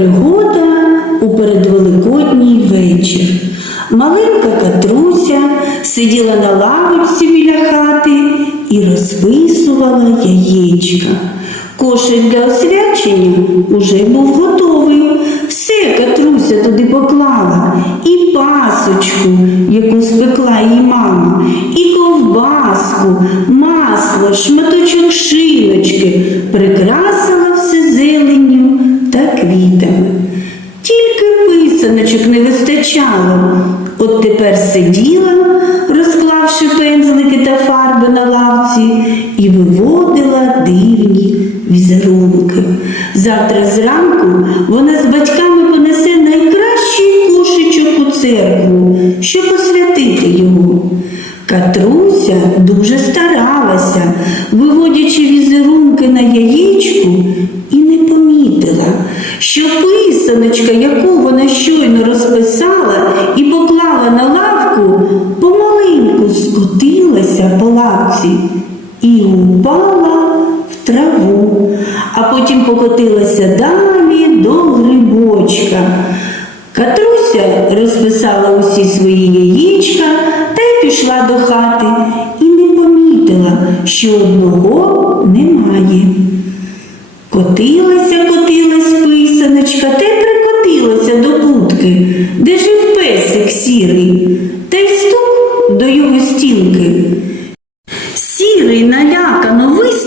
Пригода у передвеликодній вечір. Маленька Катруся сиділа на лавочці біля хати і розписувала яєчка. Кошик для освячення уже був готовий. Все Катруся туди поклала, і пасочку, яку спекла її мама, і ковбаску, масло, шматочок шиночки, прикрасила писаночок не вистачало. От тепер сиділа, розклавши пензлики та фарби на лавці, і виводила дивні візерунки. Завтра зранку вона з батьками понесе найкращий кошечок у церкву, щоб освятити його. Катруся дуже старалася, виводячи візерунки упала в траву, а потім покотилася далі до грибочка. Катруся розписала усі свої яєчка та й пішла до хати і не помітила, що одного немає. Котилася, котилась писаночка та й прикотилася до будки, де жив песик сірий, та й стук до його стінки.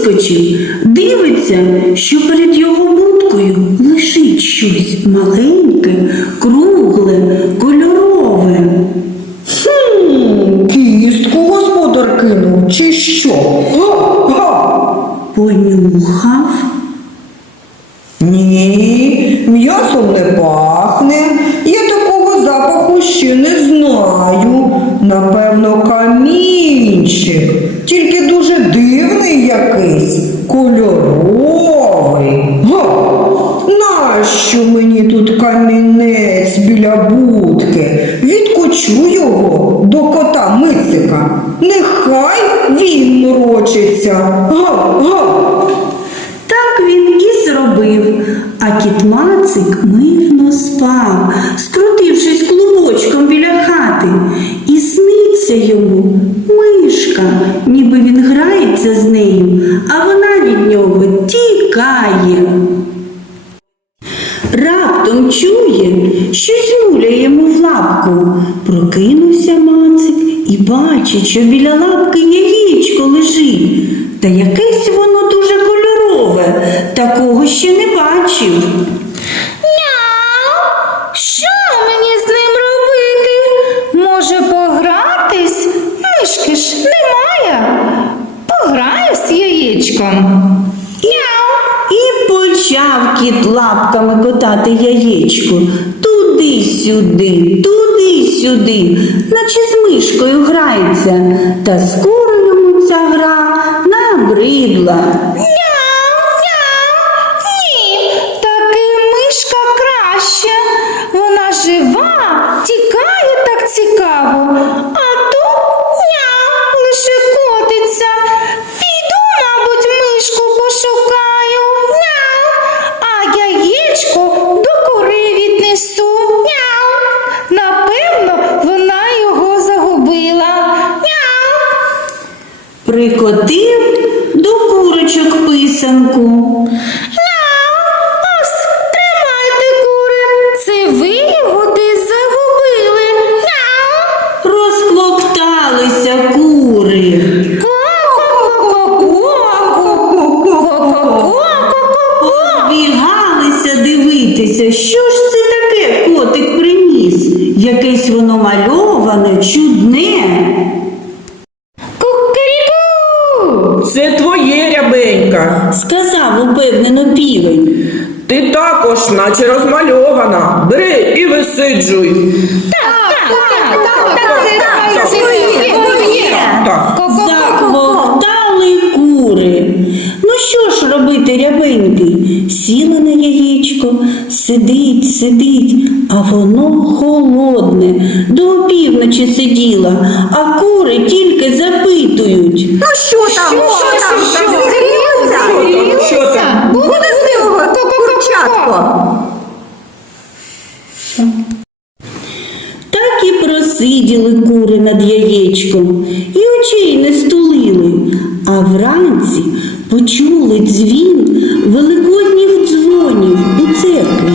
Сірий дивиться, що перед його будкою лежить щось маленьке, кругле, кольорове. Хм, кістку господар кинув, чи що? Понюхав, Ні, м'ясом не пахне. Я такого запаху ще не знаю. Напевно, камінчик. Тільки дуже дивний якийсь, кольоровий. Га! Нащо мені тут камінець біля будки? Відкочу його до кота Мицика. Нехай він морочиться. Га, га. Так він і зробив, а кіт Мацик мирно спав, скрутившись клубочком біля хати, і сниться йому мишка, ніби він грається з нею, а вона від нього тікає. Раптом чує, щось муляє йому в лапку. Прокинувся Мацик і бачить, що біля лапки яєчко лежить. Та якесь воно дуже кольорове, такого ще не бачив. Немає. Пограю з яєчком. І почав кіт лапками котати яєчко. Туди-сюди, туди-сюди, наче з мишкою грається. Та скоро йому ця гра набридла. Прикотив до курочок писанку. Мяу, ось, тримайте кури. Це ви його десь загубили. Мяу. Розклокталися кури. Збігалися дивитися, що ж це таке котик приніс. Якесь воно мальоване, чудне. Наче розмальована. Бери і висиджуй. Так, так, так, так. Так. Заквохтали кури. Ну що ж робити, рябенький? Сіла на яєчко, сидить, сидить, а воно холодне. До опівночі сиділа, а кури тільки запитують. Ну що там? Що там? Що там? Що там? Буде сила, курчатко. Так і просиділи кури над яєчком і очей не стулили, а вранці почули дзвін великодніх дзвонів у церкві.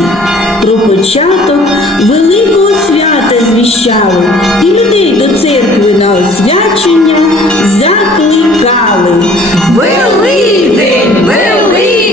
Про початок великого свята звіщали і людей до церкви на освячення закликали. Великдень! Великдень!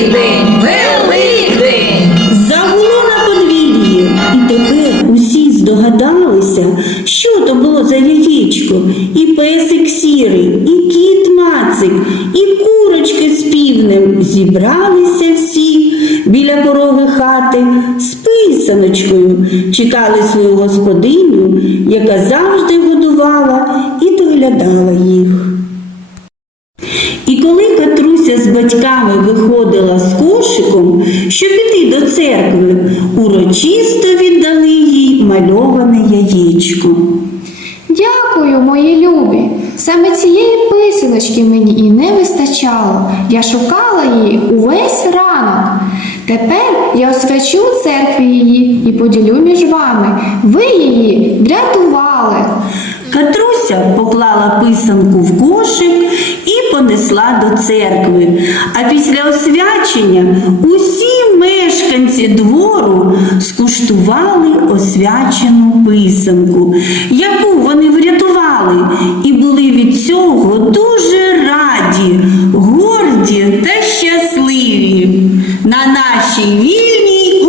Великдень. Загуло на подвір'ї, і тепер усі здогадалися, що то було за яєчко, і песик сірий, і кіт мацик, і курочки з півнем. Зібралися всі біля пороги хати з писаночкою, чекали свою господиню, яка завжди годувала і доглядала їх. Батьками виходила з кошиком, щоб піти до церкви, урочисто віддали їй мальоване яєчко. Дякую, мої любі. Саме цієї писаночки мені і не вистачало. Я шукала її увесь ранок. Тепер я освячу церкві її і поділю між вами. Ви її врятували. Катруся поклала писанку в кошик і понесла до церкви. А після освячення усі мешканці двору скуштували освячену писанку, яку вони врятували, і були від цього дуже раді, горді та щасливі. На нашій вільній